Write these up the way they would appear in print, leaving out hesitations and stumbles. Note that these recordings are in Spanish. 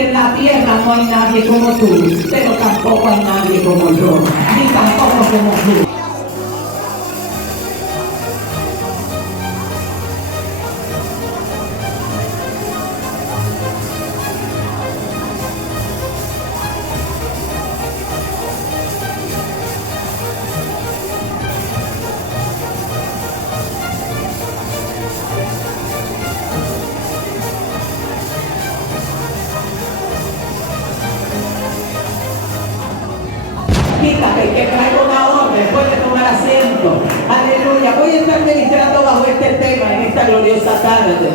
porque en la tierra no hay nadie como tú, pero tampoco hay nadie como yo, ni tampoco como tú. Quítate, que traigo una orden, puede tomar asiento. Aleluya. Voy a estar meditando bajo este tema en esta gloriosa tarde.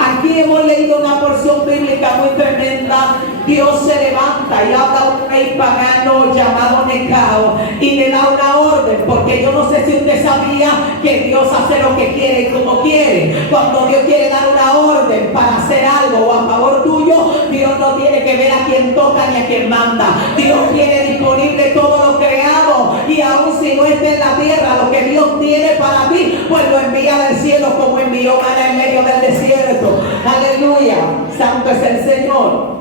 Aquí hemos leído una porción bíblica muy tremenda. Dios se levanta y habla a un rey pagano llamado Necao y le da una orden, porque yo no sé si usted sabía que Dios hace lo que quiere y como quiere. Cuando Dios quiere dar una orden para hacer algo o a favor tuyo, Dios no tiene que ver a quién toca ni a quién manda. Dios tiene disponible todo lo creado, y aun si no está en la tierra, lo que Dios tiene para ti, pues lo envía del cielo, como envió maná en medio del desierto. Aleluya, santo es el Señor.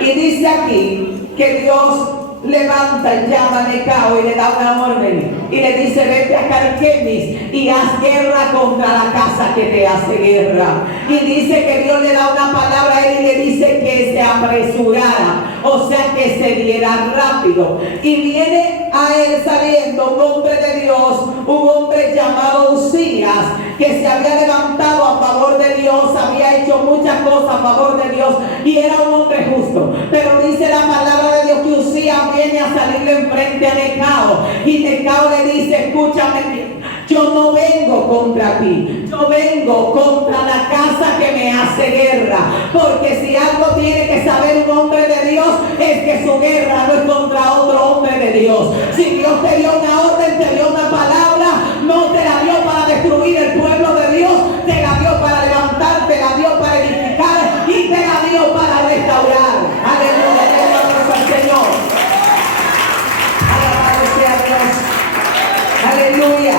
Y dice aquí que Dios levanta y llama a Necao y le da una orden y le dice: vete a Carquemis y haz guerra contra la casa que te hace guerra. Y dice que Dios le da una palabra a él y le dice que se apresurara, o sea, que se diera rápido. Y viene a él saliendo un hombre de Dios, un hombre llamado Usías, que se había levantado a favor de Dios, había hecho muchas cosas a favor de Dios y era un hombre justo. Pero dice la palabra de Dios que Usías viene a salirle enfrente a Necao, y Necao le dice: escúchame bien, yo no vengo contra ti, yo vengo contra la casa que me hace guerra. Porque si algo tiene que saber un hombre de Dios, es que su guerra no es contra otro hombre de Dios. Si Dios te dio una orden, te dio una palabra, no te la dio para destruir el pueblo de Dios, te la dio para levantar, te la dio para edificar y te la dio para restaurar. Aleluya, gloria al Señor. Alabado sea Dios. Aleluya.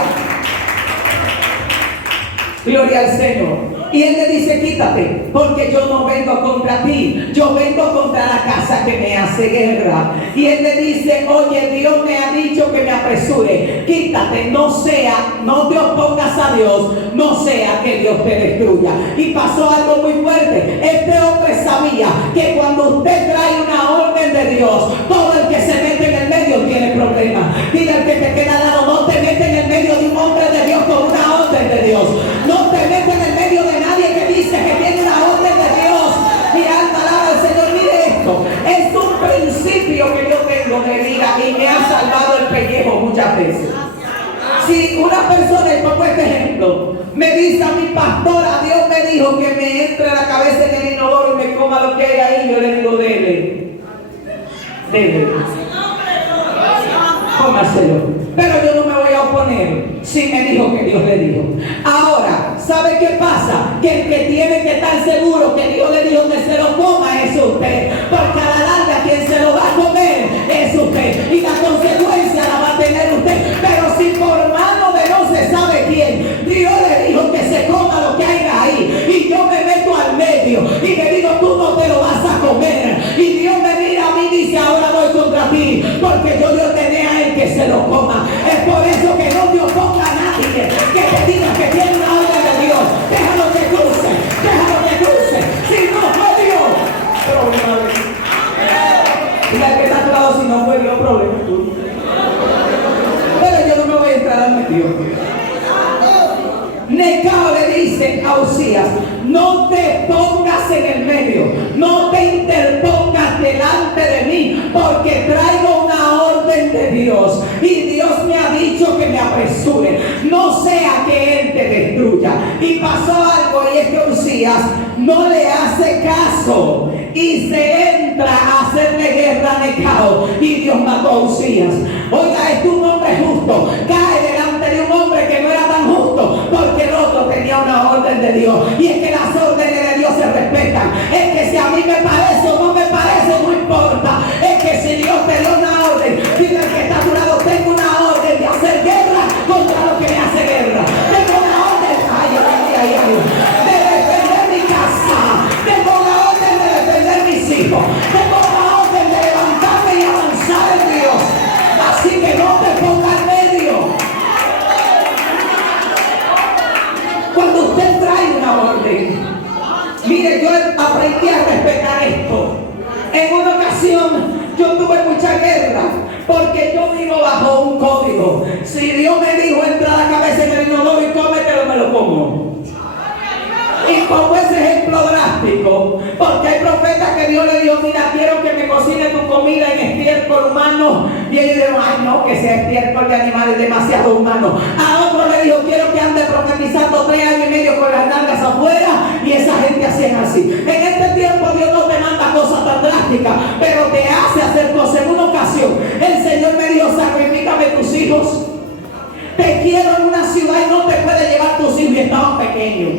Gloria al Señor. Y él le dice: quítate, porque yo no vengo contra ti, yo vengo contra la casa que me hace guerra. Y él le dice: oye, Dios me ha dicho que me apresure, quítate, no te opongas a Dios, no sea que Dios te destruya. Y pasó algo muy fuerte. Este hombre sabía que cuando usted trae una orden de Dios, todo el que se mete en el medio tiene problemas. Diga al que te queda al lado: no te metes en el medio de un hombre de Dios con una orden de Dios. No te metes en el medio de nadie que dice que tiene una orden de Dios. Mi alma alaba al Señor. Mire esto, es un principio que yo tengo de vida y me ha salvado el pellejo muchas veces. Si una persona, y pongo este ejemplo, me dice a mi pastora: Dios me dijo que me entre la cabeza en el inodoro y me coma lo que hay ahí, yo le digo: dele, cómaselo. Pero yo no me voy a oponer si me dijo que Dios le dijo. Ahora, ¿sabe qué pasa? Que el que tiene que estar seguro que Dios le dijo que se lo coma es usted. Porque a la larga quien se lo va a comer es usted. Y la consecuencia la va a tener usted. Pero si por mano de no se sabe quién, Dios le dijo que se coma lo que hay ahí, y yo me meto al medio y le digo: tú no te lo vas a comer. Y Dios me mira a mí y dice: ahora voy contra ti, porque yo le ordené a él que se lo coma. Es por eso que no te oponga a nadie que te diga que tiene una orden de Dios. Déjalo que cruce, déjalo que cruce. Si no fue Dios, problema de ti. Diga al que está a tu lado: si no fue Dios, problema tuyo. Pero yo no me voy a entrar al medio. Necao le dice a Usías: no te pongas en el medio, no te interpongas delante de mí, porque traigo una orden de Dios y Dios me ha dicho que me apresure, no sea que él te destruya. Y pasó algo, y es que Usías no le hace caso y se entra a hacerle guerra a Necao, y Dios mató a Usías. Oiga, es un hombre justo, cae delante de un hombre que no era tan justo, porque el otro tenía una orden de Dios. Y es que las órdenes de Dios se respetan. Es que si a mí me parece o no me parece, no importa. Es que si Dios te dio una orden, dile al que está a tu lado: tengo una orden de hacer guerra contra lo que me hace guerra. Tengo una orden, de defender mi casa. Tengo una orden de defender mis hijos. Cuando usted trae una orden, mire, yo aprendí a respetar esto. En una ocasión yo tuve mucha guerra porque yo vivo bajo un código. Si Dios me dijo entra a la cabeza en el inodoro y cómetelo, me lo como. Y pongo ese ejemplo drástico, porque hay profetas que Dios le dijo, mira, quiero que me cocine tu comida en estiércol humano. Y ellos dijeron, ay no, que sea estiércol de animales demasiado humano. A otro le dijo, quiero que ande profetizando 3 años y medio con las nalgas afuera. Y esa gente hacían así. En este tiempo Dios no te manda cosas tan drásticas, pero te hace hacer cosas. En una ocasión el Señor me dijo, sacrifícame tus hijos. Te quiero en una ciudad y no te puedes llevar tus hijos, y estaban pequeños.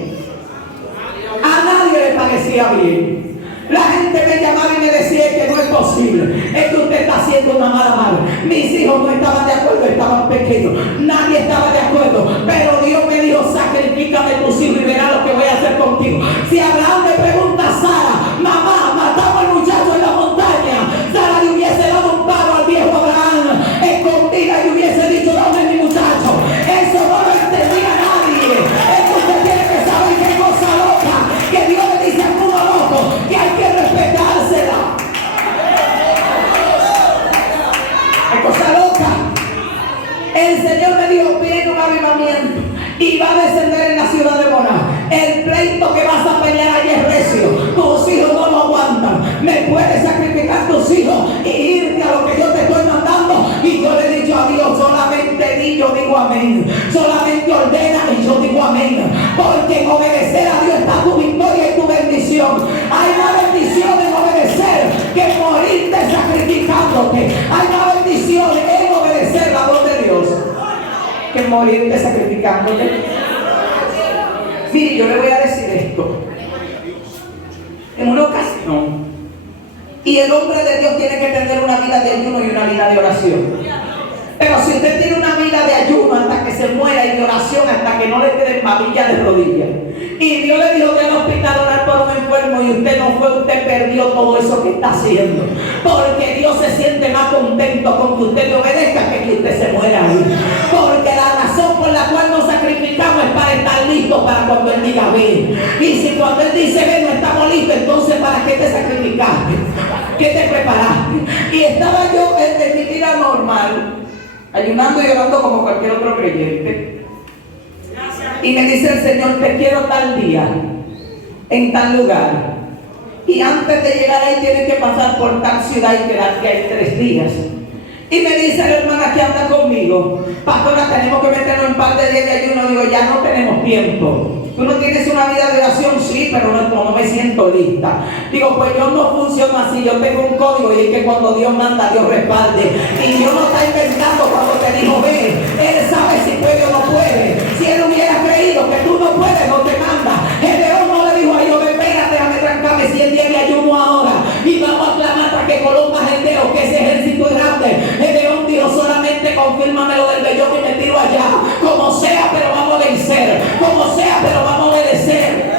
A nadie le parecía bien. La gente me llamaba y me decía que no es posible, es que usted está haciendo una mala madre. Mis hijos no estaban de acuerdo, estaban pequeños, nadie estaba de acuerdo, pero Dios me dijo, sacrifícame tus hijos y verás lo que voy a hacer contigo. Si Abraham le pregunta a Sara, mamá, matamos al muchacho en la montaña, Sara le hubiese dado un palo al viejo Abraham escondida y hubiese dicho, dame mi muchacho. Eso no lo entendía nadie. Eso usted tiene que saber que cosa loca, que Dios le dice a uno loco que hay que respetársela. Es cosa loca. El Señor me dijo, viene un avivamiento y va a descender en la ciudad de Moná. El pleito que vas a pelear allí es recio. Tus hijos no lo aguantan. Me puedes sacrificar tus hijos y irte a lo que yo te estoy mandando. Y yo le he dicho a Dios, solamente di, yo digo amén. Solamente ordena y yo digo amén. Porque en obedecer a Dios está tu victoria y tu bendición. Hay más bendición en obedecer que en morirte sacrificándote. Hay más bendición en obedecer la voz de Dios que en morirte sacrificándote. Mire, yo le voy a decir esto. En una ocasión, y el hombre de Dios tiene que tener una vida de ayuno y una vida de oración. Pero si usted tiene una vida de ayuno hasta que se muera y de oración hasta que no le queden babilla de rodillas, y Dios le dijo que al hospital orar por un enfermo y usted no fue, usted perdió todo eso que está haciendo. Porque Dios se siente más contento con que usted le obedezca que usted se muera ahí. Porque la razón por la cual nos sacrificamos es para estar listos para cuando Él diga ven. Y si cuando Él dice ven no estamos listos, entonces ¿para qué te sacrificaste? ¿Qué te preparaste? Y estaba yo en mi vida normal, ayunando y orando como cualquier otro creyente. Y me dice el Señor, te quiero tal día, en tal lugar. Y antes de llegar ahí tienes que pasar por tal ciudad y quedarte ahí 3 días. Y me dice la hermana que anda conmigo, pastora, tenemos que meternos en par de días de ayuno. Digo, ya no tenemos tiempo. Tú no tienes una vida de oración, sí, pero no me siento lista. Digo, pues yo no funciono así, yo tengo un código y es que cuando Dios manda, Dios respalde. Y Dios no está inventando cuando te dijo ven. Él sabe si puede o no puede. Si Él hubiera creído que tú no puedes, no te manda. El león no le dijo a Dios, ven, déjame trancarme 100 días de ayuno ahora. Y vamos a clamar hasta que Colomba Gendeo, que ese ejército es grande. El león dijo, solamente confírmame lo del vellón y me tiro allá. Como sea, pero vamos a vencer. Como sea, pero vamos a obedecer.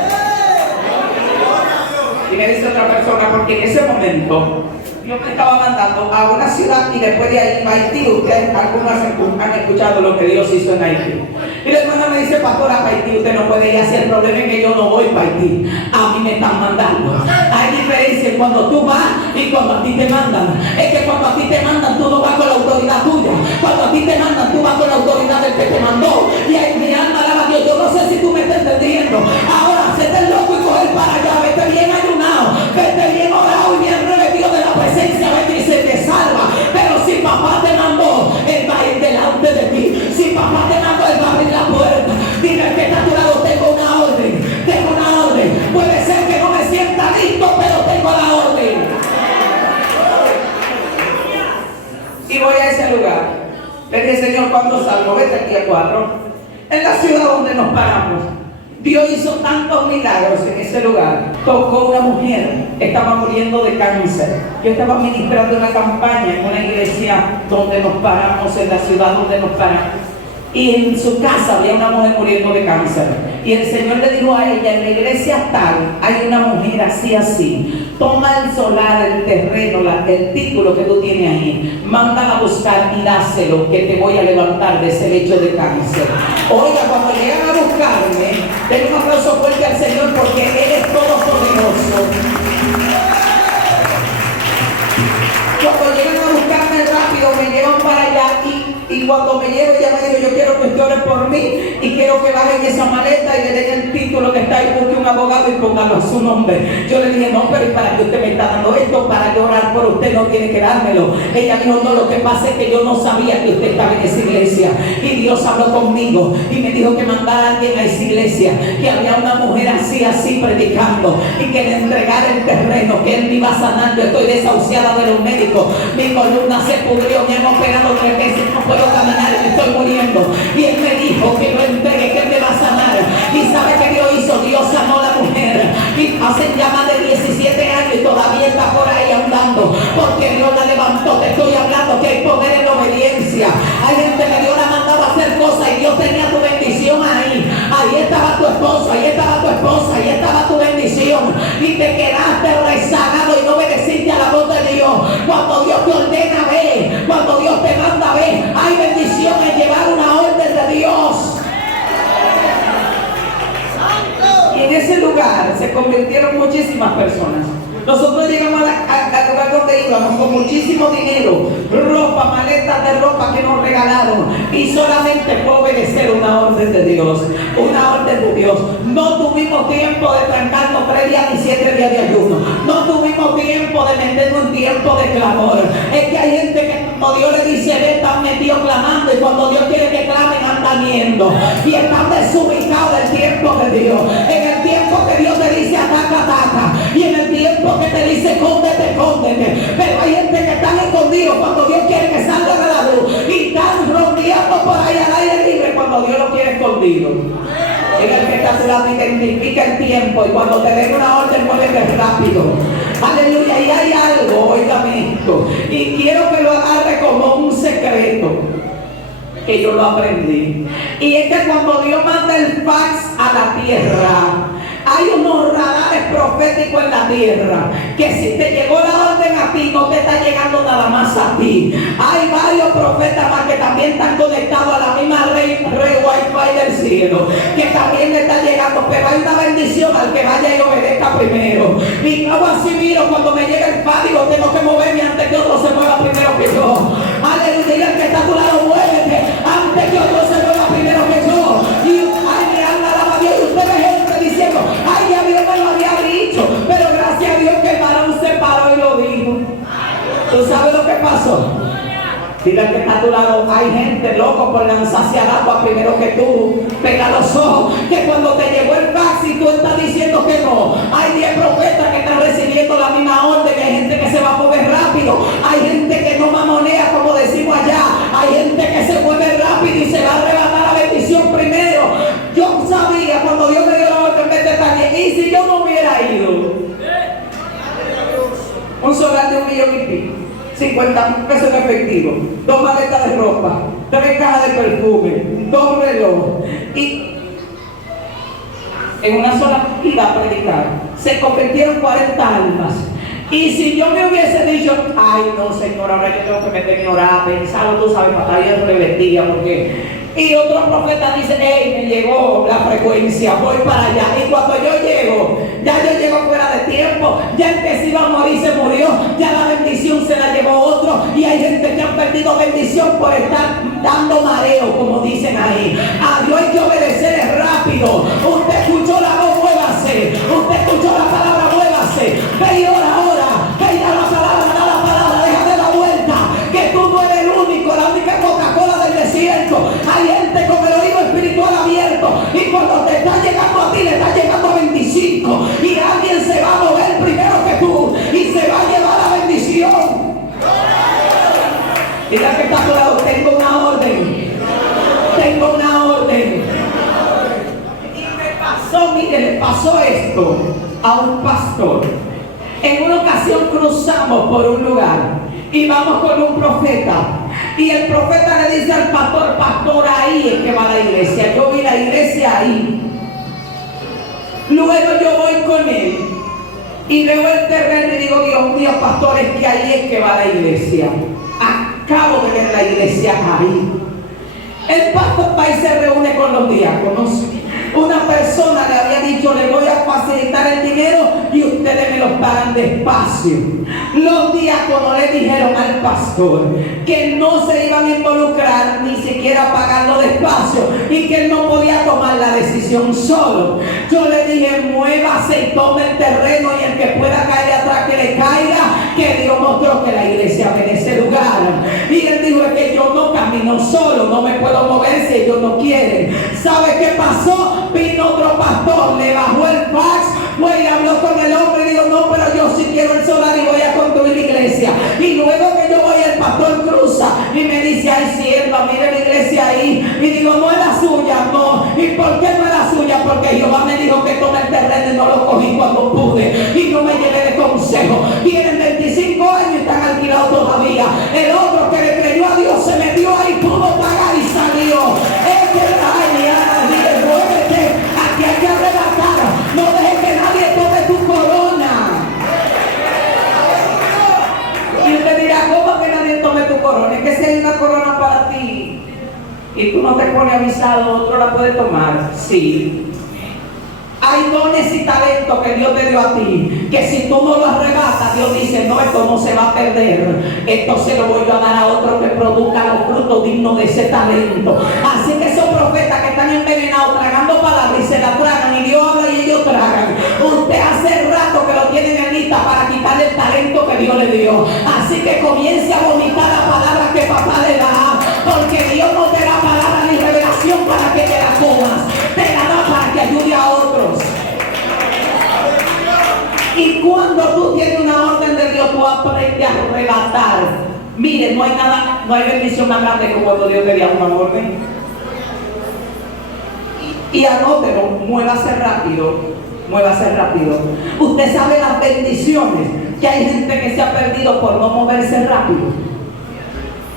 Y me dice otra persona, porque en ese momento Dios me estaba mandando a una ciudad y después de ahí, Haití. Ustedes, algunos han escuchado lo que Dios hizo en Haití. Y la hermana me dice, pastora, para Haití usted no puede ir así. El problema es que yo no voy para Haití. A mí me están mandando. Hay diferencia en cuando tú vas y cuando a ti te mandan. Es que cuando a ti te mandan, tú no vas con la autoridad tuya. Cuando a ti te mandan, tú vas con la autoridad del que te mandó. Y ahí mi alma alaba a Dios. Yo no sé si tú me estás entendiendo. Ahora, se te loco y coger para allá. Vete bien ayunado. Vete bien orado y bien revestido de la presencia. Vete y se te salva. Pero si papá te mandó, Él va a ir delante de ti. Si papá te mandó, Él va a abrir la puerta. Dile al que está a tu lado, tengo una orden. Tengo una orden. Puede ser que no me sienta listo, pero tengo la orden. Y voy a ese lugar. Le dije, Señor, ¿cuándo salgo? Vete aquí a 4. En la ciudad donde nos paramos. Dios hizo tantos milagros en ese lugar. Tocó una mujer, estaba muriendo de cáncer. Yo estaba ministrando una campaña en una iglesia donde nos paramos, en la ciudad donde nos paramos. Y en su casa había una mujer muriendo de cáncer. Y el Señor le dijo a ella, en la iglesia tal, hay una mujer así, así. Toma el solar, el terreno, el título que tú tienes ahí. Mándala a buscar y dáselo, que te voy a levantar de ese lecho de cáncer. Oiga, cuando llegan a buscarme, Den un aplauso fuerte al Señor porque Él es todopoderoso. Cuando llegan a buscarme rápido, me llevan para allá y cuando me llevo, ella me dijo, yo quiero que usted ore por mí y quiero que bajen esa maleta y le den el título que está ahí, busque un abogado y póngalo a su nombre. Yo le dije, no, pero ¿y para qué usted me está dando esto? Para yo orar por usted, no tiene que dármelo. Ella dijo, no, lo que pasa es que yo no sabía que usted estaba en esa iglesia y Dios habló conmigo y me dijo que mandara a alguien a esa iglesia, que había una mujer así predicando y que le entregara el terreno, que él me iba sanando. Estoy desahuciada de los médicos, mi columna se pudrió, me han operado 3 veces, no puedo caminar y me estoy muriendo. Y él me dijo que lo entregue, que él me va a sanar. Y sabe que Dios hizo, Dios sanó a la mujer. Y hace ya más de 17 años y todavía está por ahí andando, porque Dios la levantó. Te estoy hablando que hay poder en la obediencia. Hay gente que Dios la mandaba a hacer cosas y Dios tenía tu bendición ahí. Ahí estaba tu esposo, ahí estaba tu esposa, ahí estaba tu bendición. Y te quedaste rezagado y no obedeciste a la voz de Dios. Cuando Dios te ordena, ve. Cuando Dios te manda, ve. Hay bendición en llevar una orden de Dios. Y en ese lugar se convirtieron muchísimas personas. Nosotros llegamos al lugar donde íbamos con muchísimo dinero, ropa, maletas de ropa que nos regalaron, y solamente fue obedecer una orden de Dios, una orden de Dios. No tuvimos tiempo de trancarnos 3 días ni 7 días de ayuno. No tuvimos tiempo de meternos en tiempo de clamor. Es que hay gente que cuando Dios le dice ve, están metidos clamando, y cuando Dios quiere que clamen andan yendo y están desubicados del tiempo de Dios. En el tiempo que Dios te dice ataca, ataca, y en el tiempo que te dice cóndete, cóndete. Pero hay gente que están escondidos cuando Dios quiere que salgan a la luz y están rondeando por ahí al aire libre cuando Dios lo quiere escondido. Es el que está a su lado, identifica el tiempo, y cuando te den una orden muévete rápido. Aleluya. Y hay algo, óigame esto, y quiero que lo agarre como un secreto que yo lo aprendí, y es que cuando Dios manda el fax a la tierra, hay unos radares proféticos en la tierra, que si te llegó la orden a ti, no te está llegando nada más a ti. Hay varios profetas más que también están conectados a la misma red Wi-Fi del cielo, que también le está llegando, pero hay una bendición al que vaya y obedezca primero. Y como así miro, cuando me llega el fax, digo, tengo que moverme antes que otro se mueva primero que yo. Aleluya. Y el que está a tu lado, muévete antes que otro se mueva primero que yo. Y ay, me anda la Dios, y usted ve gente diciendo, ay, ya Dios me lo había dicho, pero gracias a Dios que el varón se paró y lo dijo. ¿Tú sabes lo que pasó? Dile al que está a tu lado, hay gente loco por lanzarse al agua primero que tú. Pega los ojos, que cuando te llegó el fax y tú estás diciendo que no, hay 10 profetas que están recibiendo la misma orden. Hay gente que se va a mover rápido, hay gente que no mamonea, como decimos allá, hay gente que se mueve rápido y se va a arrebatar la bendición primero. Yo sabía cuando Dios me dio la orden de también, y si yo no hubiera ido, un solar de 1,5 millones, 50,000 pesos en efectivo, 2 maletas de ropa, 3 cajas de perfume, 2 relojes, y en una sola ida a predicar se convirtieron 40 almas. Y si yo me hubiese dicho, ay no Señor, ahora yo tengo que meterme a orar, pensaba, tú sabes, para estar bien revestida, porque... Y otro profeta dice, hey, me llegó la frecuencia, voy para allá. Y cuando yo llego, ya yo llego fuera de tiempo, ya el que se iba a morir se murió, ya la bendición se la llevó otro. Y hay gente que ha perdido bendición por estar dando mareo, como dicen ahí. A Dios hay que obedecer rápido. Usted escuchó la voz, muévase. Usted escuchó la palabra, muévase. Ve y ora, ve y da la palabra, déjate la vuelta. Que tú no eres el único, la única Coca-Cola del desierto. Hay gente con el oído espiritual abierto, y cuando te está llegando a ti, le está llegando a 25, y alguien se va a mover primero que tú y se va a llevar la bendición. Mira que está a tu lado, tengo una orden, tengo una orden. Y me pasó, mire, le pasó esto a un pastor. En una ocasión cruzamos por un lugar y vamos con un profeta, y el profeta le dice al pastor, pastor, ahí es que va la iglesia. Yo vi la iglesia ahí. Luego yo voy con él y veo el terreno y digo, Dios mío, pastor, es que ahí es que va la iglesia. Acabo de ver la iglesia ahí. El pastor va y se reúne con los diáconos. Una persona ustedes me los pagan despacio. Los diáconos le dijeron al pastor que no se iban a involucrar ni siquiera a pagarlo despacio y que él no podía tomar la decisión solo. Yo le dije, muévase y tome el terreno, y el que pueda caer atrás que le caiga, que Dios mostró que la iglesia ve en ese lugar. Y él dijo, es que yo no camino solo, no me puedo mover si ellos no quieren. ¿Sabe qué pasó? Vino otro pastor, le bajó el fax, fue y habló con el hombre y dijo, no, pero yo sí quiero el solar y voy a construir la iglesia. Y luego que yo voy, el pastor cruza y me dice, ay sierva, mire la iglesia ahí. Y digo, no es la suya, no. ¿Y por qué no es la suya? Porque Jehová me dijo que tome el terreno y no lo cogí cuando pude y no me llevé de consejo. Tienen 25 años y están alquilados todavía. El otro que le creyó a Dios se metió ahí, pudo pagar y salió. Es que muévete, aquí hay que arrebatar. No dejes que nadie tome tu corona. Y usted dirá, ¿cómo que nadie tome tu corona? Es que si hay una corona para ti y tú no te pones avisado, otro la puede tomar. Sí. Hay dones y talentos que Dios te dio a ti, que si tú no lo arrebatas, Dios dice, no, esto no se va a perder, esto se lo voy a dar a otro que produzca los frutos dignos de ese talento. Así que esos profetas que están envenenados, tragando palabras y se la tragan, y Dios habla y ellos tragan, usted hace rato que lo tienen en lista para quitarle el talento que Dios le dio. Así que comience a vomitar la palabra que papá le da, porque Dios no te da palabra ni revelación para que te la comas, te la da para que ayude a otros. Y cuando tú tienes una orden de Dios, tú aprendes a arrebatar. Mire, no hay nada, no hay bendición más grande que cuando Dios te da una orden. Y anótelo, muévase rápido, muévase rápido. Usted sabe las bendiciones, que hay gente que se ha perdido por no moverse rápido.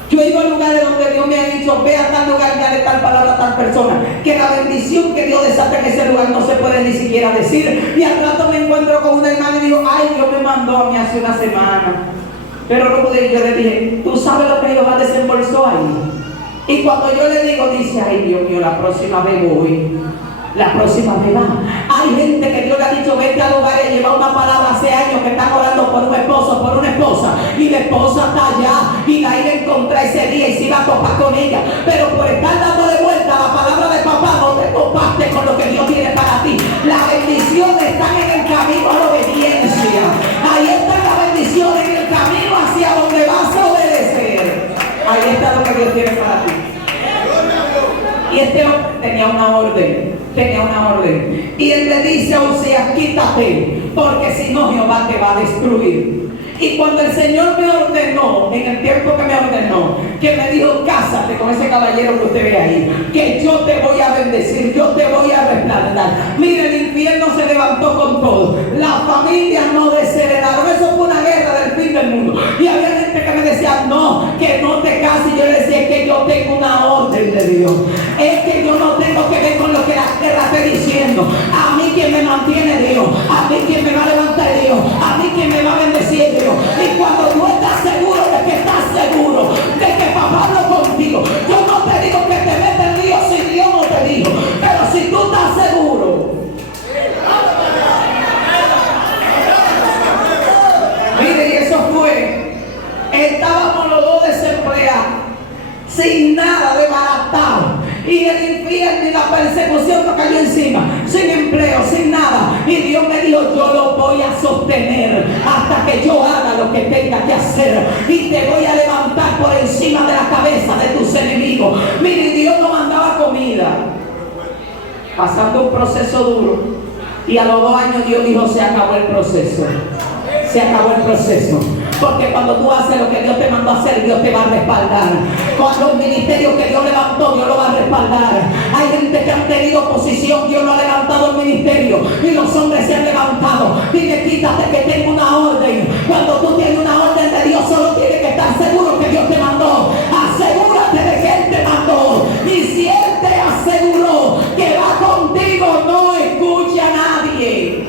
Yo he ido a lugares donde Dios me ha dicho, ve a tal lugar y dale tal palabra a tal persona, que la bendición que Dios desata en ese lugar no se puede ni siquiera decir. Y al rato me encuentro con una hermana y digo, ay, Dios me mandó a mí hace una semana, pero no pude ir. Yo le dije, ¿tú sabes lo que Jehová desembolsó ahí? Y cuando yo le digo, dice, ay, Dios mío, la próxima vez voy. La próxima vez va. Hay gente que Dios le ha dicho, vete al lugar y lleva una palabra hace años que están orando por un esposo, por una esposa, y la esposa está allá y la iba a encontrar ese día y se iba a topar con ella, pero por estar dando de vuelta la palabra de papá no te topaste con lo que Dios tiene para ti. La bendición está en el camino a la obediencia. Ahí está la bendición, en el camino hacia donde vas a obedecer. Ahí está lo que Dios tiene para ti. Y este hombre tenía una orden. Y él le dice a Oseas, quítate, porque si no Jehová te va a destruir. Y cuando el Señor me ordenó, en el tiempo que me ordenó, que me dijo, cásate con ese caballero que usted ve ahí, que yo te voy a bendecir, yo te voy a respaldar. Mire, el infierno se levantó con todo. Las familias no desheredaron. Eso fue una guerra del fin del mundo. Y había gente que me decía, no, que no te cases. Y yo le decía, es que yo tengo una orden de Dios. Es que yo no tengo que ver con lo que la guerra está diciendo. A mí quien me mantiene Dios, a mí quien me va a levantar Dios, a mí quien me va a bendecir Dios. Y cuando tú estás seguro de que estás seguro de que papá habló contigo, yo no te digo que te metas en Dios si Dios no te dijo, pero si tú estás seguro. Mire, y eso fue, estábamos los dos desempleados, sin nada, desbaratados. Y el infierno y la persecución nos cayó encima, sin empleo, sin nada. Y Dios me dijo, yo lo voy a sostener hasta que yo haga lo que tenga que hacer. Y te voy a levantar por encima de la cabeza de tus enemigos. Mire, Dios nos mandaba comida, pasando un proceso duro. Y a los 2 años Dios dijo, se acabó el proceso. Se acabó el proceso. Porque cuando tú haces lo que Dios te mandó a hacer, Dios te va a respaldar. Cuando el ministerio que Dios levantó, Dios lo va a respaldar. Hay gente que han tenido posición, Dios lo ha levantado el ministerio y los hombres se han levantado. Dile, quítate que tengo una orden. Cuando tú tienes una orden de Dios, solo tienes que estar seguro que Dios te mandó. Asegúrate de que Él te mandó. Y si Él te aseguró que va contigo, no escuche a nadie.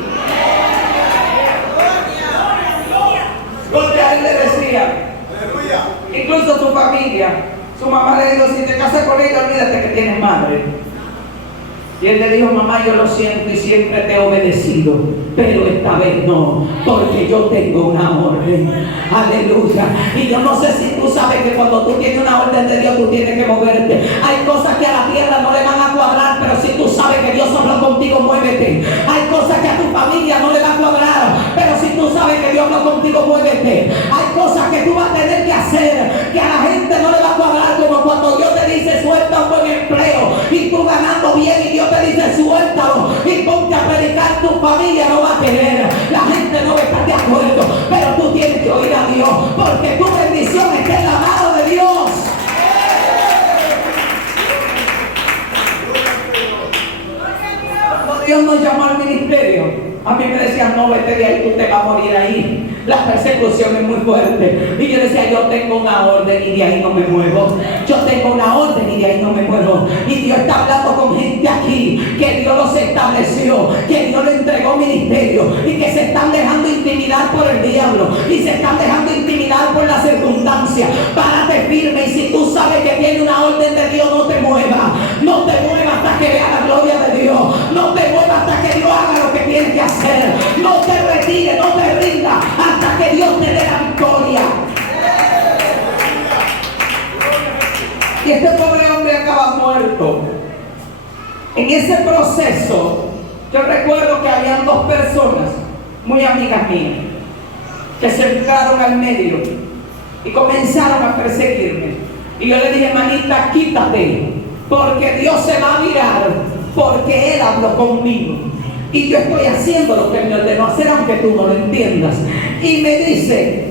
Porque a él le decía, incluso su familia, su mamá le dijo, si te casas con ella, olvídate que tienes madre. Y él le dijo: mamá, yo lo siento y siempre te he obedecido, pero esta vez no, porque yo tengo una orden. Aleluya. Y yo no sé si tú sabes que cuando tú tienes una orden de Dios, tú tienes que moverte. Hay cosas que a la tierra no le van a cuadrar, pero si tú sabes que Dios habló contigo, muévete. Hay cosas que a tu familia no le van a cuadrar, pero si tú sabes que Dios habló contigo, muévete. Hay cosas que tú vas a tener que hacer, que a la gente no le va a cuadrar, como cuando Dios te dice: suelta un buen empleo, y tú ganando bien, y Dios te dice: suéltalo y ponte a predicar. Tu familia no va a querer, la gente no va a estar de acuerdo, pero tú tienes que oír a Dios, porque tu bendición está en la mano de Dios. Cuando Dios nos llamó al ministerio, a mí me decían: no, vete de ahí, tú te vas a morir ahí. La persecución es muy fuerte. Y yo decía: yo tengo una orden y de ahí no me muevo. Yo tengo una orden y de ahí no me muevo. Y Dios está hablando con gente aquí que Dios los estableció, que Dios le entregó ministerio y que se están dejando intimidar por el diablo y se están dejando intimidar por las circunstancias. Párate firme, y si tú sabes que tiene una orden de Dios, no te muevas. No te muevas hasta que vea la gloria de Dios. No te muevas hasta que Dios haga lo que tiene que hacer. No te retires, no te rindas hasta que Dios te dé la victoria. Y este pobre hombre acaba muerto. En ese proceso, yo recuerdo que habían dos personas muy amigas mías que se entraron al medio y comenzaron a perseguirme. Y yo le dije: hermanita, quítate, porque Dios se va a mirar, porque Él habló conmigo y yo estoy haciendo lo que me ordenó hacer, aunque tú no lo entiendas. Y me dice: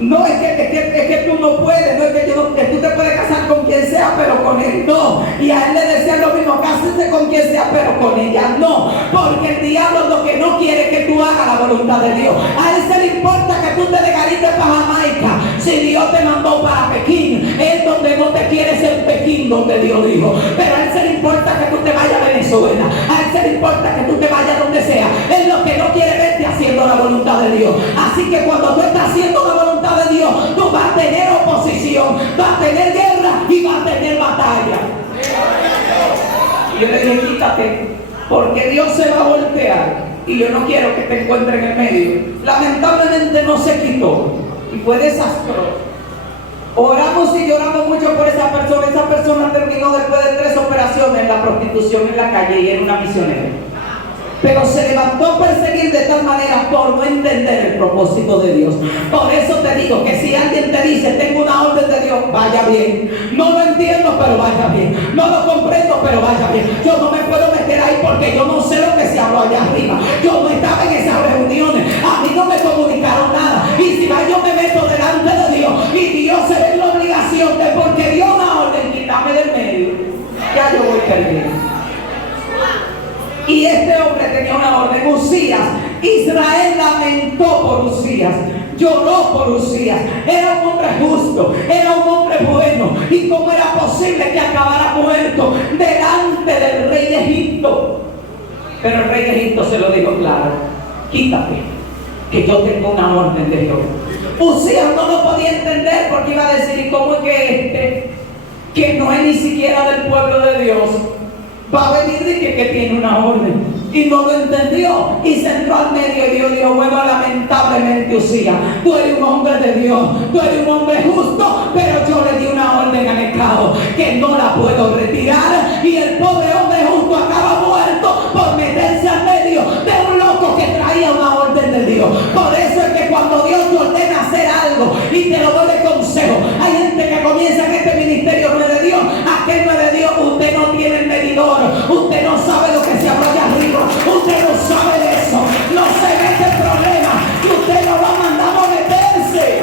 no, es que tú no puedes, no es que tú te puedes casar con quien sea, pero con él no. Y a él le decía lo mismo: cásese con quien sea, pero con ella no, porque el diablo lo que no quiere es que tú hagas la voluntad de Dios. A él se le importa que tú te desgarites para Jamaica. Si Dios te mandó para Pekín, es donde no te quieres, en Pekín donde Dios dijo. Pero a él se le importa que tú te vayas a Venezuela, a él se le importa que tú te vayas donde sea. Él lo que no quiere verte haciendo la voluntad de Dios. Así que cuando tú estás haciendo la voluntad de Dios, tú vas a tener oposición, vas a tener guerra y vas a tener batalla. Y yo le dije: quítate, porque Dios se va a voltear y yo no quiero que te encuentres en el medio. Lamentablemente no se quitó y fue desastroso. Oramos y lloramos mucho por esa persona. Esa persona terminó después de 3 operaciones en la prostitución en la calle y era una misionera. Pero se levantó a perseguir de tal manera por no entender el propósito de Dios. Por eso te digo que si alguien te dice: tengo una orden de Dios, vaya bien. No lo entiendo, pero vaya bien. No lo comprendo, pero vaya bien. Yo no me puedo meter ahí porque yo no sé lo que se habló allá arriba. Yo no estaba en esas reuniones. A mí no me comunicaron nada. Y si va, yo me meto delante de Dios y Dios se ve en la obligación de, porque dio una orden, quítame del medio. Ya yo voy perdiendo. Y este hombre tenía una orden. Uzías, Israel lamentó por Uzías, lloró por Uzías. Era un hombre justo, era un hombre bueno. ¿Y cómo era posible que acabara muerto delante del rey de Egipto? Pero el rey de Egipto se lo dijo claro: quítate, que yo tengo una orden de Dios. Uzías no lo podía entender, porque iba a decir: ¿y cómo es que no es ni siquiera del pueblo de Dios, va a venir y que tiene una orden? Y no lo entendió y se entró al medio. Y Dios dijo: bueno, lamentablemente, Uzías, tú eres un hombre de Dios, tú eres un hombre justo, pero yo le di una orden a Necao que no la puedo retirar. Y el pobre hombre justo acaba muerto por meterse al medio de un loco que traía una orden de Dios. Por eso es que cuando Dios te ordena hacer algo, y te lo doy de consejo, hay gente que comienza en este ministerio: no es de Dios, aquel no es de Dios. Usted no tiene el medidor, usted no sabe lo que se habló allá arriba, usted no sabe de eso, no se mete el problema, que usted no lo ha mandado a meterse.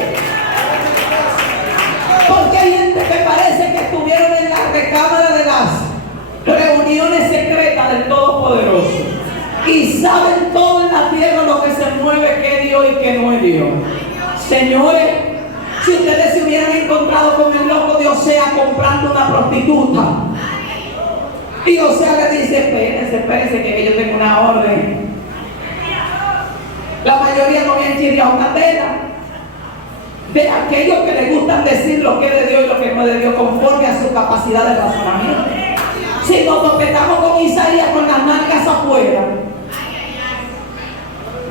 Porque hay gente que parece que estuvieron en la recámara de las reuniones secretas del Todopoderoso y saben todo en la tierra lo que se mueve, que es Dios y que no es Dios. Señores, si ustedes se hubieran encontrado con el loco de Osea comprando una prostituta, y Osea le dice: espérense, que yo tengo una orden. La mayoría no habían chirriado una tela de aquellos que les gustan decir lo que es de Dios y lo que no es de Dios, conforme a su capacidad de razonamiento. Si nos topetamos con Isaías con las nalgas afuera,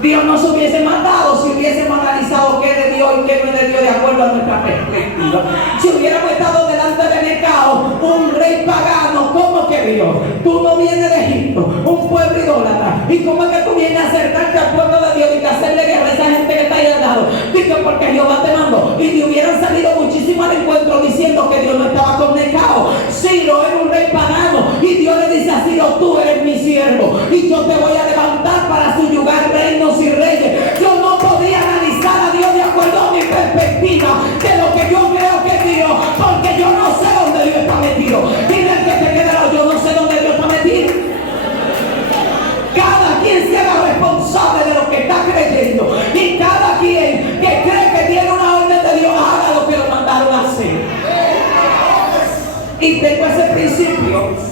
Dios nos hubiese matado si hubiésemos analizado qué es de Dios y qué no es de Dios de acuerdo a nuestra perspectiva. Si hubiéramos estado delante de Necao, un rey pagano, ¿cómo que Dios? Tú no vienes de Egipto, un pueblo idólatra. ¿Y cómo es que tú vienes a acercarte al pueblo de Dios y a hacerle guerra a esa gente que está ahí al lado? Dice, porque Jehová te mandó. Y te hubieran salido muchísimo al encuentro diciendo que Dios no estaba con Necao. Ciro era un rey pagano y Dios le dice a Ciro, tú eres mi siervo y yo te voy a levantar para subyugar reinos y reyes. Yo no podía analizar a Dios de acuerdo a mi perspectiva de lo que yo creo que es Dios, porque yo no sé dónde Dios está metido. Dile al que te queda, yo no sé dónde Dios está metido. Cada quien se haga responsable de lo que está creyendo, y cada quien que cree que tiene una orden de Dios haga lo que lo mandaron a hacer. Y tengo ese principio.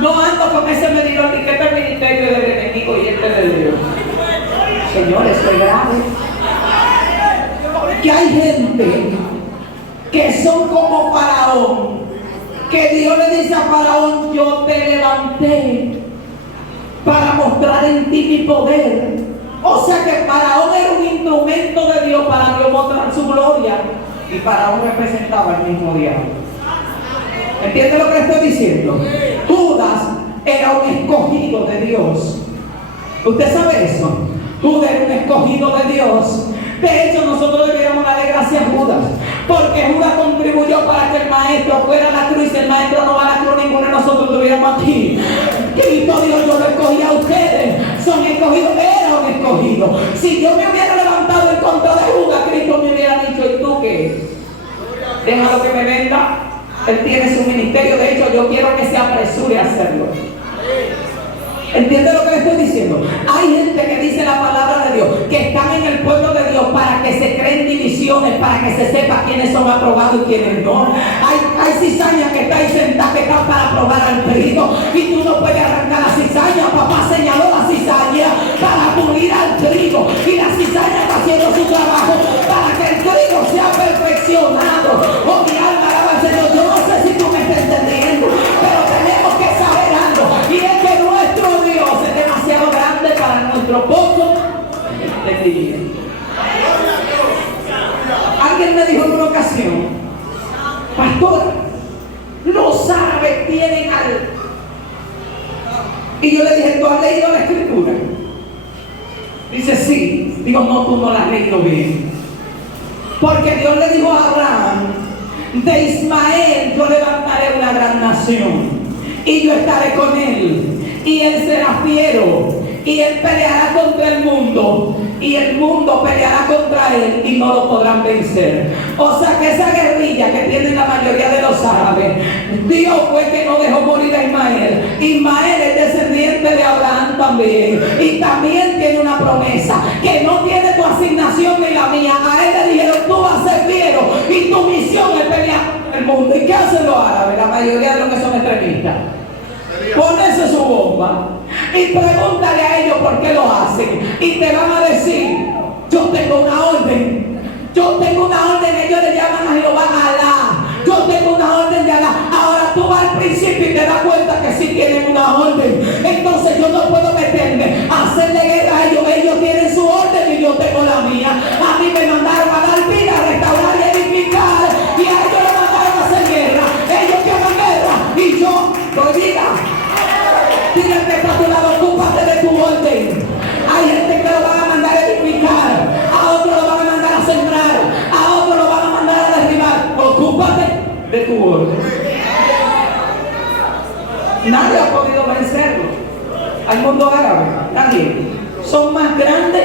No ando con ese medidor ni que este ministerio del enemigo y este de Dios. Señores, esto es grave. Que hay gente que son como Faraón, que Dios le dice a Faraón, yo te levanté para mostrar en ti mi poder. O sea que Faraón era un instrumento de Dios para Dios mostrar su gloria, y Faraón representaba al mismo diablo. ¿Entiende lo que le estoy diciendo? Judas era un escogido de Dios. ¿Usted sabe eso? Judas era un escogido de Dios. De hecho, nosotros deberíamos darle gracias a Judas, porque Judas contribuyó para que el maestro fuera a la cruz. Y el maestro no va a la cruz, ninguno de nosotros estuviéramos aquí. Cristo Dios, yo lo escogí a ustedes. Son escogidos, era un escogido. Si Dios me hubiera levantado en contra de Judas, Cristo me hubiera dicho, ¿y tú qué? Déjalo que me venda. Él tiene su ministerio. De hecho, yo quiero que se apresure a hacerlo. ¿Entiende lo que le estoy diciendo? Hay gente que dice la palabra de Dios, que están en el pueblo de Dios para que se creen divisiones, para que se sepa quiénes son aprobados y quiénes no. Hay cizañas que están ahí sentadas, que están para probar al trigo, y tú no puedes arrancar la cizaña. Papá señaló la cizaña para pulir al trigo, y la cizaña está haciendo su trabajo para que el trigo sea perfeccionado. Oh, mi alma alaba al Señor. Yo no sé si tú me estás entendiendo, pero tenemos que saber algo, y es que nuestro Dios es demasiado grande para nuestro poco entendimiento. Alguien me dijo en una ocasión, pastora, los árabes tienen algo. Y yo le dije, ¿tú has leído la escritura? Dice, sí. Digo, no, tú no la has leído bien. Porque Dios le dijo a Abraham, de Ismael yo levantaré una gran nación, y yo estaré con él, y él será fiero, y él peleará contra el mundo, y el mundo peleará contra él, y no lo podrán vencer. O sea que esa guerrilla que tienen la mayoría de los árabes, Dios fue que no dejó morir a Ismael. Ismael es descendiente de Abraham también, y también tiene una promesa que no tiene tu asignación ni la mía. A él le dijeron, tú vas a ser fiero, y tu misión es pelear contra el mundo. ¿Y qué hacen los árabes? La mayoría de los que son extremistas, ponerse su bomba, y pregúntale a ellos por qué lo hacen, y te van a decir, yo tengo una orden. Yo tengo una orden. Ellos le llaman a Jehová Alá. Yo tengo una orden de Alá. Ahora tú vas al principio y te das cuenta que sí tienen una orden. Entonces yo no puedo meterme a hacerle guerra a ellos. Ellos tienen su orden y yo tengo la mía. A mí me mandaron a dar vida, a restaurar y edificar, y a ellos le mandaron a hacer guerra. Ellos quieren guerra y yo doy vida. Dile que está a tu lado, ocúpate de tu orden. Hay gente que lo van a mandar a edificar, a otro lo van a mandar a sembrar, a otro lo van a mandar a derribar. Ocúpate de tu orden. Nadie ha podido vencerlo. Al mundo árabe, nadie. Son más grandes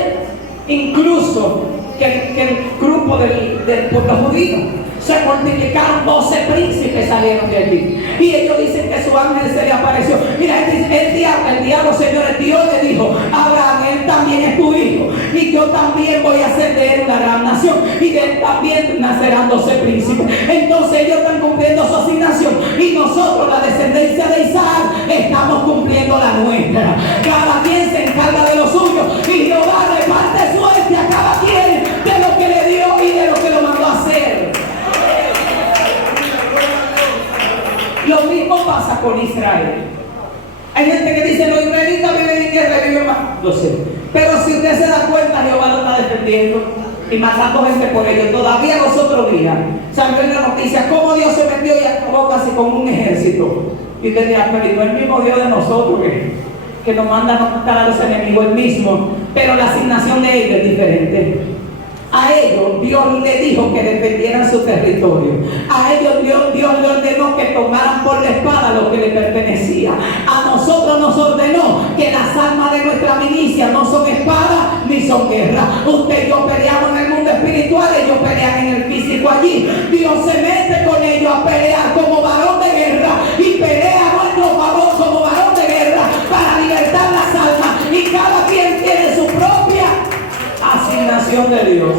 incluso que el grupo del pueblo judío. Se multiplicaron, 12 príncipes salieron de allí. Y ellos dicen que su ángel se le apareció. Mira, el diablo, señores, Dios le dijo, Abraham, él también es tu hijo, y yo también voy a hacer de él una gran nación, y de él también nacerán 12 príncipes. Entonces ellos están cumpliendo su asignación, y nosotros, la descendencia de Isaac, estamos cumpliendo la nuestra. Cada quien se encarga de lo suyo, y Jehová reparte suerte a cada quien de lo que le dio y de lo que lo mandó a hacer. Lo mismo pasa con Israel. Hay gente que dice, los israelitas viven en guerra, viven más. Lo sé. Pero si usted se da cuenta, Jehová lo está defendiendo y matando gente por ello. Todavía los otros días salió en la noticia cómo Dios se metió y acabó casi con un ejército. Y usted dirá, pero no es el mismo Dios de nosotros que nos manda a no matar a los enemigos, el mismo. Pero la asignación de ellos es diferente. A ellos Dios le dijo que defendieran su territorio. A ellos Dios le ordenó que tomaran por la espada lo que le pertenecía. A nosotros nos ordenó que las armas de nuestra milicia no son espadas ni son guerra. Usted y yo peleamos en el mundo espiritual, ellos pelean en el físico allí. Dios se mete con ellos a pelear como varón de guerra y pelea nuestro favor como varón de guerra para libertar las almas. Y cada quien tiene su propia asignación de Dios.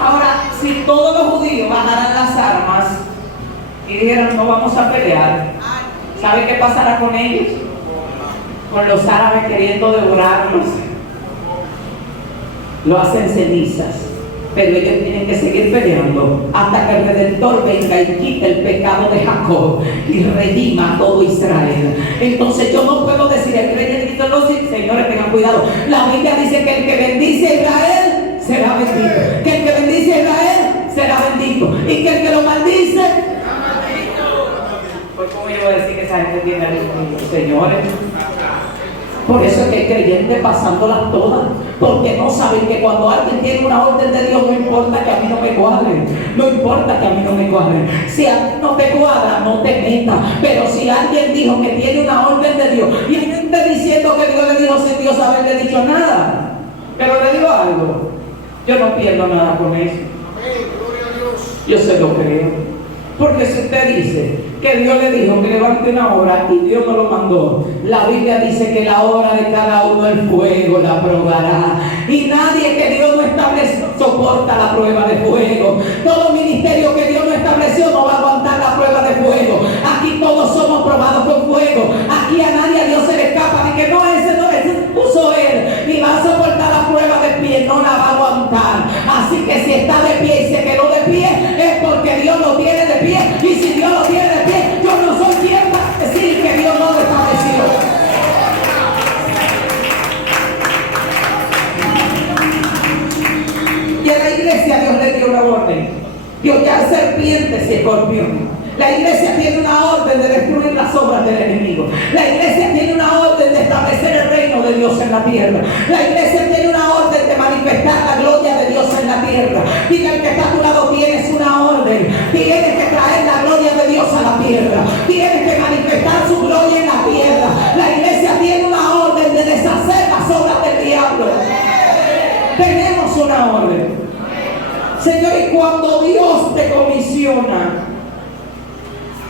Ahora, si todos los judíos bajaran las armas y dijeran no vamos a pelear, ¿sabe qué pasará con ellos? Con los árabes queriendo devorarlos. Lo hacen cenizas, pero ellos tienen que seguir peleando hasta que el Redentor venga y quite el pecado de Jacob y redima a todo Israel. Entonces yo no puedo decir el creyente, no, señores, tengan cuidado. La Biblia dice que el que bendice a Israel será bendito, que el que bendice a Israel será bendito, y que el que lo maldice será maldito. Pues como yo voy a decir que esa gente tiene al señores. Por eso es que el creyente pasándolas todas, porque no saben que cuando alguien tiene una orden de Dios, no importa que a mí no me cuadren, no importa que a mí no me cuadren. Si a ti no te cuadra, no te metas. Pero si alguien dijo que tiene una orden de Dios y hay gente diciendo que Dios le dijo sin Dios haberle dicho nada, pero le digo algo, yo no pierdo nada con eso. Yo se lo creo. Porque si usted dice que Dios le dijo que levante una obra y Dios no lo mandó, la Biblia dice que la obra de cada uno el fuego la probará. Y nadie que Dios no estableció soporta la prueba de fuego. Todo ministerio que Dios no estableció no va a aguantar la prueba de fuego. Aquí todos somos probados con fuego. Aquí a nadie a Dios se le escapa de que no, ese puso él y va a soportar la prueba de pie, no la va a aguantar. Así que si está de pie y se quedó de pie, es porque Dios lo tiene de pie. Y si Dios lo tiene de pie, yo no soy quien para decir que Dios no lo estableció. Y a la iglesia Dios le dio una orden. Dios ya serpientes y escorpiones. La iglesia tiene una orden de destruir las obras del enemigo. La iglesia tiene una orden de establecer el reino de Dios en la tierra. La iglesia tiene una orden de manifestar la gloria de Dios en la tierra. Diga el que está a tu lado, tienes una orden. Tienes que traer la gloria de Dios a la tierra. Tienes que manifestar su gloria en la tierra. La iglesia tiene una orden de deshacer las obras del diablo. Tenemos una orden. Señor, y cuando Dios te comisiona,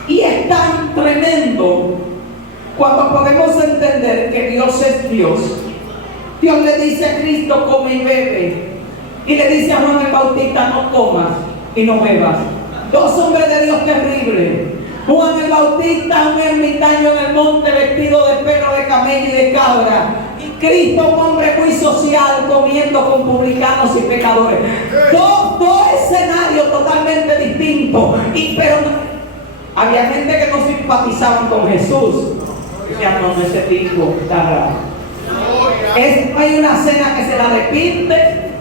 y es tan tremendo cuando podemos entender que Dios es Dios. Dios le dice a Cristo, come y bebe. Y le dice a Juan el Bautista, no comas y no bebas. Dos hombres de Dios terribles. Juan el Bautista, un ermitaño en el monte vestido de pelo de camello y de cabra. Y Cristo, un hombre muy social, comiendo con publicanos y pecadores. Dos escenarios totalmente distintos. Pero había gente que no simpatizaban con Jesús. Decían, no, ese tipo está raro. No hay una cena que se la repite.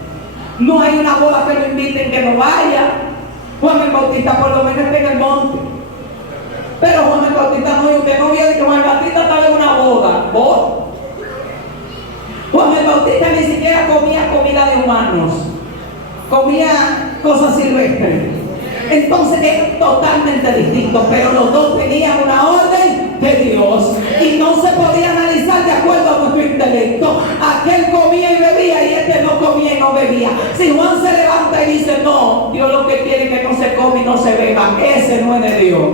No hay una boda que lo inviten que no vaya. Juan el Bautista por lo menos está en el monte. Pero Juan el Bautista no, usted no vio que Juan el Bautista estaba en una boda. ¿Boda? Juan el Bautista ni siquiera comía comida de humanos. Comía cosas silvestres. Entonces es totalmente distinto, pero los dos tenían una orden de Dios y no se podía analizar de acuerdo a nuestro intelecto. Aquel comía y bebía y este no comía y no bebía. Si Juan se levanta y dice, no, Dios lo que quiere es que no se come y no se beba, ese no es de Dios,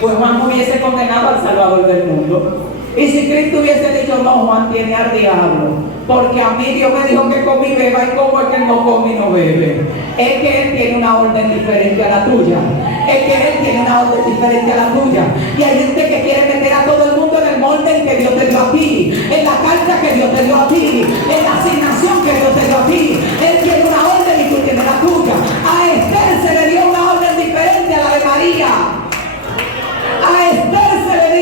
pues Juan no hubiese condenado al Salvador del mundo. Y si Cristo hubiese dicho, no, Juan tiene al diablo, porque a mí Dios me dijo que come y beba, y cómo es que él no come y no bebe. Es que él tiene una orden diferente a la tuya. Es que él tiene una orden diferente a la tuya. Y hay gente que quiere meter a todo el mundo en el molde en que Dios te dio a ti, en la carta que Dios te dio a ti, en la asignación que Dios te dio a ti. Él tiene una orden y tú tienes la tuya. A Esther se le dio una orden diferente a la de María. A Esther se le dio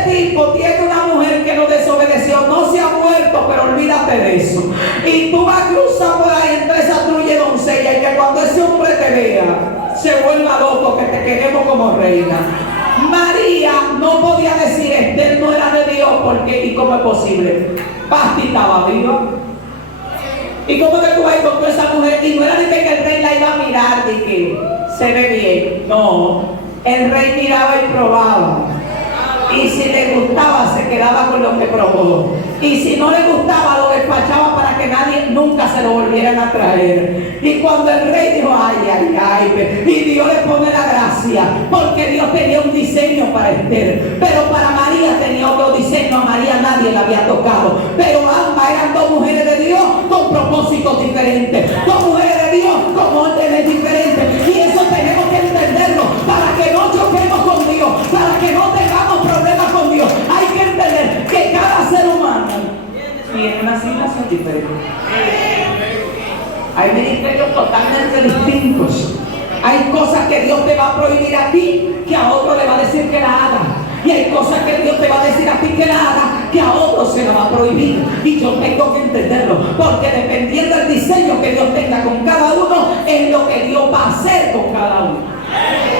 Ese tipo tiene una mujer que lo desobedeció, no se ha muerto, pero olvídate de eso. Y tú vas a cruzar por ahí entre esa trulla y doncella, y que cuando ese hombre te vea, se vuelva loco, que te queremos como reina. María no podía decir, Esther no era de Dios, porque ¿y cómo es posible? Basti estaba viva. ¿Y cómo que tú vas con esa mujer? Y no era de que el rey la iba a mirar y que se ve bien. No, el rey miraba y probaba. Y si le gustaba, se quedaba con lo que probó. Y si no le gustaba, lo despachaba para que nadie nunca se lo volvieran a traer. Y cuando el rey dijo, ay, ay, ay, y Dios le pone la gracia, porque Dios tenía un diseño para Esther, pero para María tenía otro diseño. A María nadie la había tocado, pero ambas eran dos mujeres de Dios con propósitos diferentes, dos mujeres de Dios con órdenes diferentes. Y eso tenemos que entenderlo para que no choquemos con Dios, para que no tengamos problemas con Dios. Hay que entender que cada ser humano tiene una asignación diferente. Hay ministerios totalmente distintos. Hay cosas que Dios te va a prohibir a ti, que a otro le va a decir que la haga. Y hay cosas que Dios te va a decir a ti que la haga, que a otro se la va a prohibir. Y yo tengo que entenderlo, porque dependiendo del diseño que Dios tenga con cada uno, es lo que Dios va a hacer con cada uno.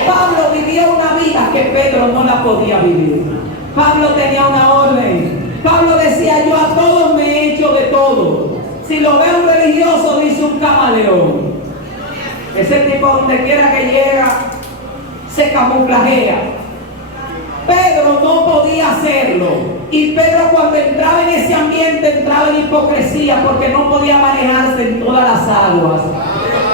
Pablo vivió una vida que Pedro no la podía vivir. Pablo tenía una orden. Pablo decía, yo a todos me he hecho de todo. Si lo veo un religioso, dice un camaleón. Ese tipo donde quiera que llega, se camuflajea. Pedro no podía hacerlo. Y Pedro, cuando entraba en ese ambiente, entraba en hipocresía, porque no podía manejarse en todas las aguas.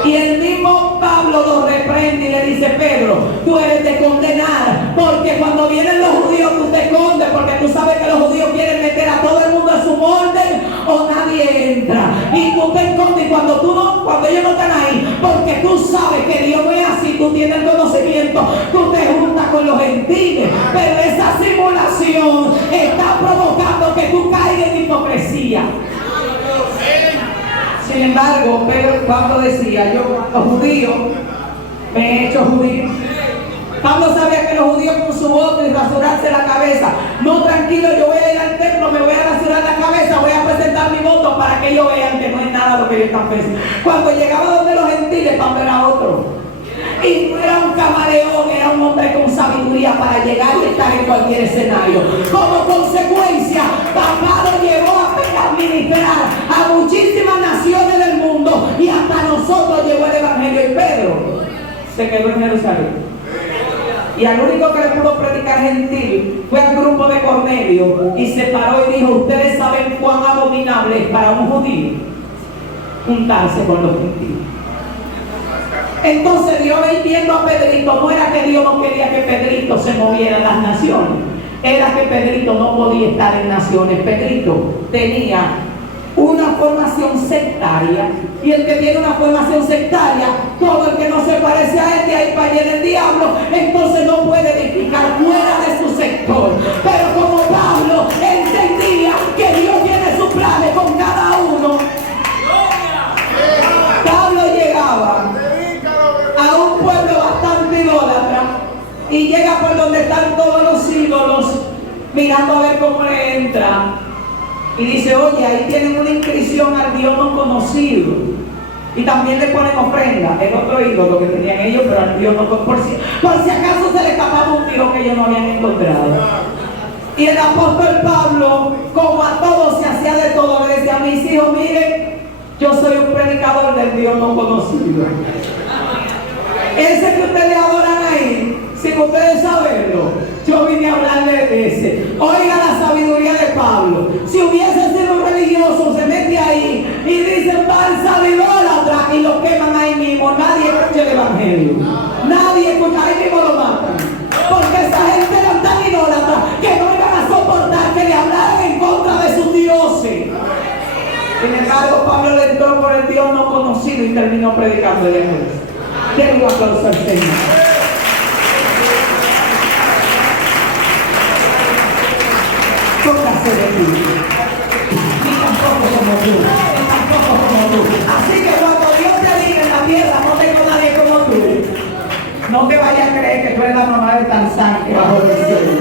Y el mismo Pablo lo reprende y le dice, Pedro, tú eres de condenar, porque cuando vienen los judíos tú te escondes, porque tú sabes que los judíos quieren meter a todo el mundo a su orden o nadie entra. Y tú te escondes, y cuando ellos no están ahí, porque tú sabes que Dios no es así, tú tienes el conocimiento, tú te juntas con los gentiles, pero esa simulación está provocando que tú caigas en hipocresía. Sin embargo, Pablo decía, yo los judíos me he hecho judío. Pablo sabía que los judíos con su voto y rasurarse la cabeza, no, tranquilo, yo voy a ir al templo, me voy a rasurar la cabeza, voy a presentar mi voto para que ellos vean que no es nada lo que ellos están pensando. Cuando llegaba donde los gentiles, Pablo era otro. Y no era un camaleón, era un hombre con sabiduría para llegar y estar en cualquier escenario. Como consecuencia, papá lo llevó a ministrar a muchísimas naciones del mundo, y hasta nosotros llegó el evangelio. Y Pedro se quedó en Jerusalén. Y al único que le pudo predicar gentil fue al grupo de Cornelio, y se paró y dijo, ustedes saben cuán abominable es para un judío juntarse con los gentiles. Entonces Dios, viendo a Pedrito, no era que Dios no quería que Pedrito se moviera en las naciones, era que Pedrito no podía estar en naciones. Pedrito tenía una formación sectaria, y el que tiene una formación sectaria, todo el que no se parece a él, de ahí para allá del diablo, entonces no puede edificar fuera de su sector. Pero como Pablo entendía que Dios tiene sus planes con cada uno, Pablo llegaba a un pueblo bastante idólatra, y llega por donde están todos los ídolos, mirando a ver cómo le entra, y dice, oye, ahí tienen una inscripción al Dios no conocido, y también le ponen ofrenda, el otro ídolo que tenían ellos, pero al Dios no conocido, por si acaso se le escapaba un Dios que ellos no habían encontrado. Y el apóstol Pablo, como a todos se hacía de todo, le decía a mis hijos, miren, yo soy un predicador del Dios no conocido. Ese que ustedes adoran ahí, sin ustedes saberlo, yo vine a hablarles de ese. Oiga la sabiduría de Pablo. Si hubiese sido un religioso, se mete ahí y dice falsa de idólatra, y lo queman ahí mismo. Nadie escucha el evangelio. Nadie escucha, ahí mismo lo matan. Porque esa gente era tan idólatra que no iban a soportar que le hablaran en contra de sus dioses. Sin embargo, Pablo le entró por el Dios no conocido y terminó predicando el evangelio. Denle un aplauso al Señor. Tócase de ti. Y tampoco como tú. Tampoco como tú. Así que cuando Dios te diga en la tierra, no tengo nadie como tú, no te vayas a creer que tú eres la mamá de Tarzán que bajó del cielo.